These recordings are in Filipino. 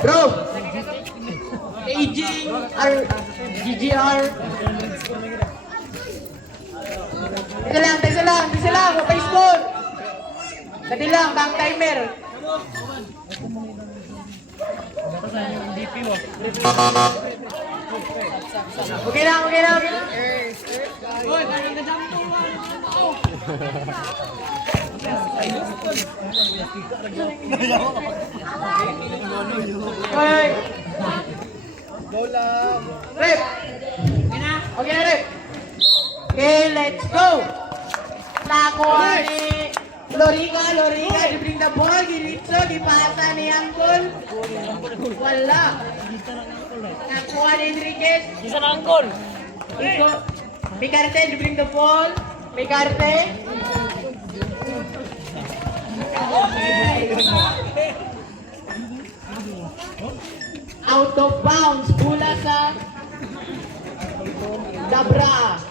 Bro! Aging GGR. Teka lang, Facebook. Dali lang, bang timer. Okay lang. Okay. Go lang. Rep. Okay na, Rep. Okay, let's go. Nakuha ni Lorica, dribling the ball, diritso, dipasa ni Angkol. Wala. Nakuha ni Enriquez. Isa na angkol. Ito. Picarte, dribling the ball. Picarte. Out of bounds, bola sa Dabra.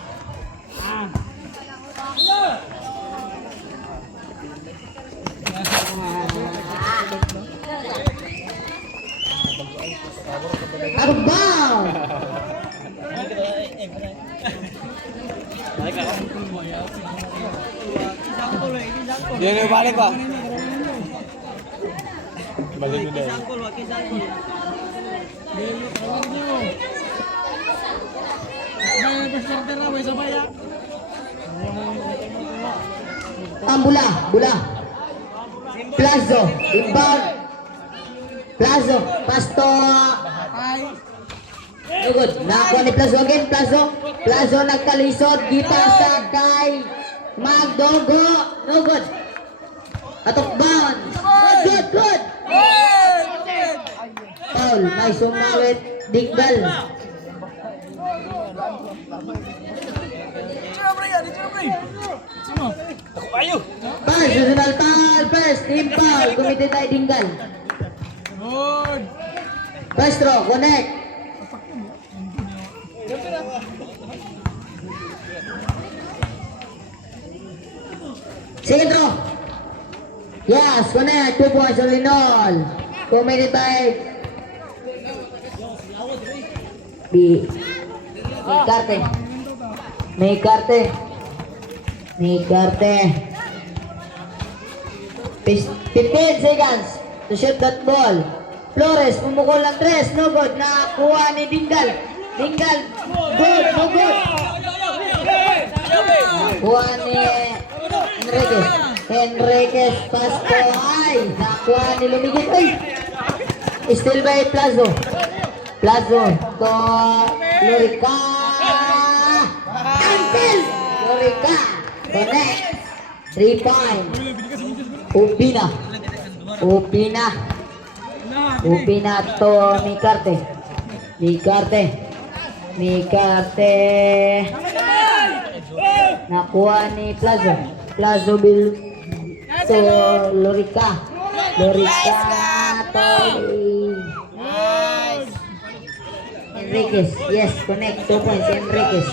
Out of bounds. Yan yung balik pa. Balik mo din. Bola. Plazo, inbound. Plazo, pasto. No good. Nakuha ni Plazo again, Plazo nagkalisod, gipasa kay Magdogo. No good. Out of bounds. Good. Paul, may sumawit, Digdal. Paul, susunod Paul, first, team Paul, committed tayo Digdal. First throw, connect. Second throw. Yes, connect, 2 points all in all. Committed tayo. May karte. 15 seconds to shoot that ball. Flores, pumukol ng 3, no good. Nakuha ni Dingal. Good, no good. Nakuha ni Enriquez, pasto, ay, nakuha ni Lumigit. Ay, still by Plazo, to Lorica. Until Lorica, connect. 3 points. Upina to Mikarte. Nakuha ni Plazo bil to Lorica to Enriquez. Yes, connect 2 points Enriquez.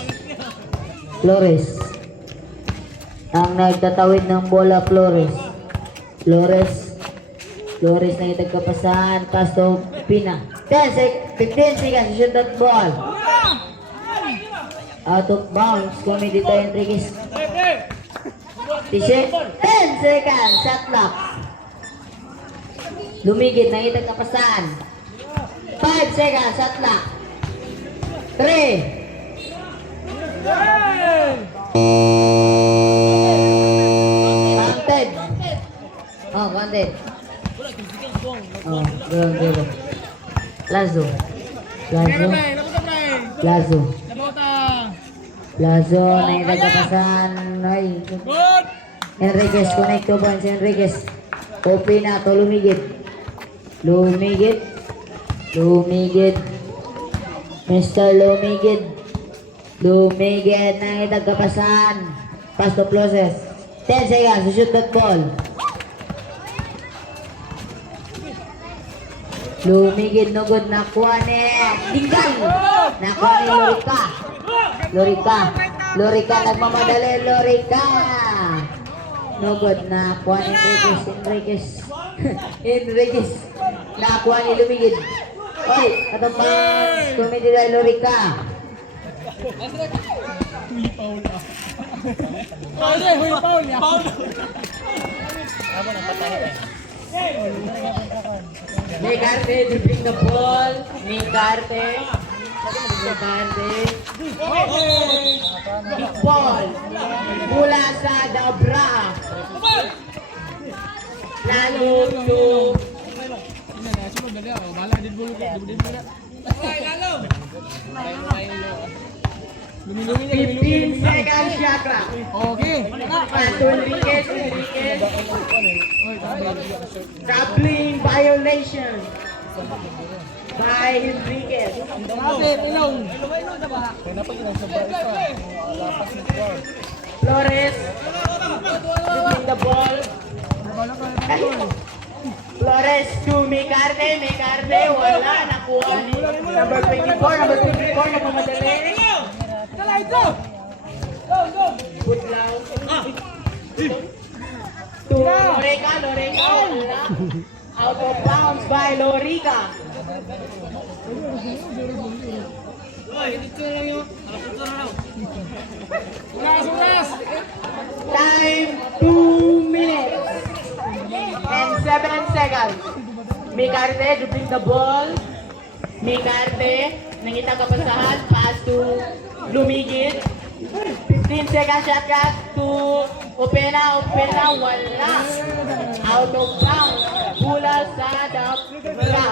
Flores ang nagtatawid ng bola. Flores na itagkapasahan, pass to Pina. 15 seconds to shoot that ball. Out of bounds, committed to Enriquez. 10 seconds, shot clock. Lumigit na itagkapasahan. 5 seconds, shot clock. 3. Wanted. Go. Plazo na itagkapasahan. Enriquez, connect 2 points Enriquez. Opina to Lumigit. Mr. Lumigit na itagkapasahan. Pass to Flores. 10 seconds to shoot that ball. Lumigit, no good. Nakuha ni Dingal. Nakuha ni Lorica. Lorica nagmamadali. No good. Nakuha ni Enriquez. Nakuha ni Lumigid. Oy, katumbang Comedy de Lorica. Migarte dribbling the ball. Migarte. Big ball. Mula sa Dabra. Lalo to 15 seconds shot clock. Pato Enriquez. Coupling violation by Enriquez. Flores dribbling the ball. Flores to Migarte, wala, nakuha ni number 24 na pumadali. Putlaw. To Lorica, wala. Out of bounds by Lorica. Time 2 minutes and 7 seconds. Migarte dribbling the ball. Migarte, nangitang kapasahan, pass to Lumigid. 15 seconds shot clock to Opena, wala. Out of bounds. Bola sa Dabra.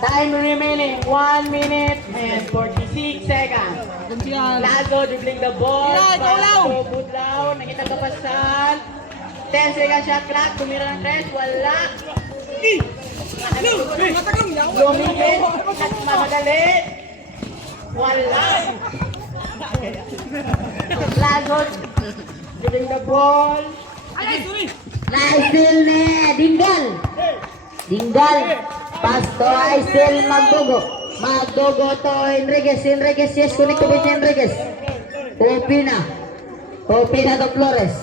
Time remaining 1 minute and 46 seconds. Lazo dribbling the ball. Paso Budlaw, nakita kapasan. 10 seconds shot clock, tumira ng 3, wala. Lumigid, mamadali. Wala. Lazo dribbling the ball. Naistil ni Dinggal. Pasto Aistil Magdugo to Enriquez, yes, connect to Enriquez. Opina to Flores.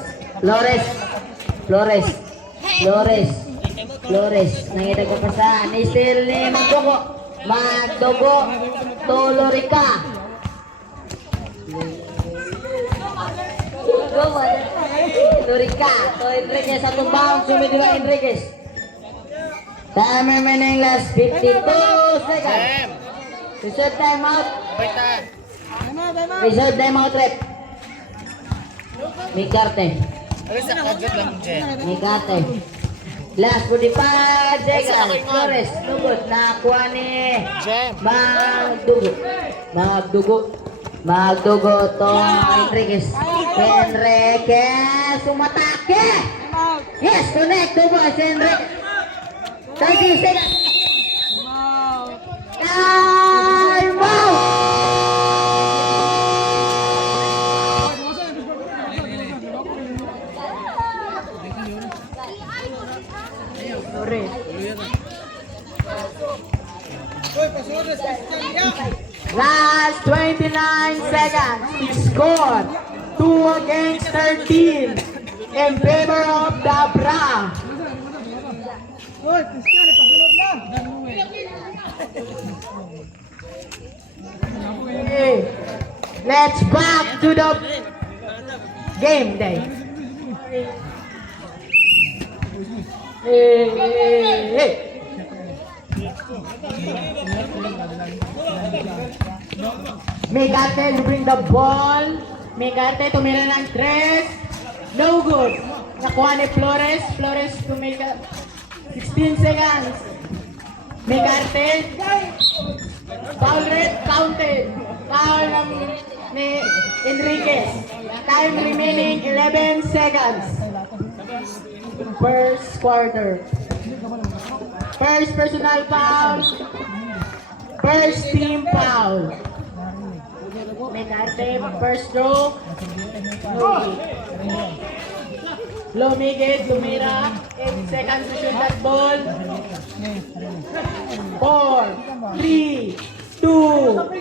Nangita ko pa sa Aistil ni Magdugo to Lorica. Lorica to Enriquez, atong bounce, sumidiwa Enriquez. Time remaining last 52 seconds. Reserve time out. Reserve time out rep. Migarte. Last 45 seconds. Flores, lugod. Nakuha ni Magdugo to Enriquez. Umatake. Yes, connect to boys Enriquez. 30 seconds. Time out. Last 29 seconds. Score 2 against 13 in favor of Dabra. Okay. Let's back to the game day. Hey. Migarte, you bring the ball. Migarte, tumira ng 3. No good. Nakuha ni Flores. Flores tumira 16 seconds. Migarte. Foul red, counted. Foul ni Enriquez. Time remaining 11 seconds. First quarter. First personal foul. First team foul. Migarte, first throw. Lumigid, tumira. 8 seconds to shoot that ball. 4, 3, 2, 1.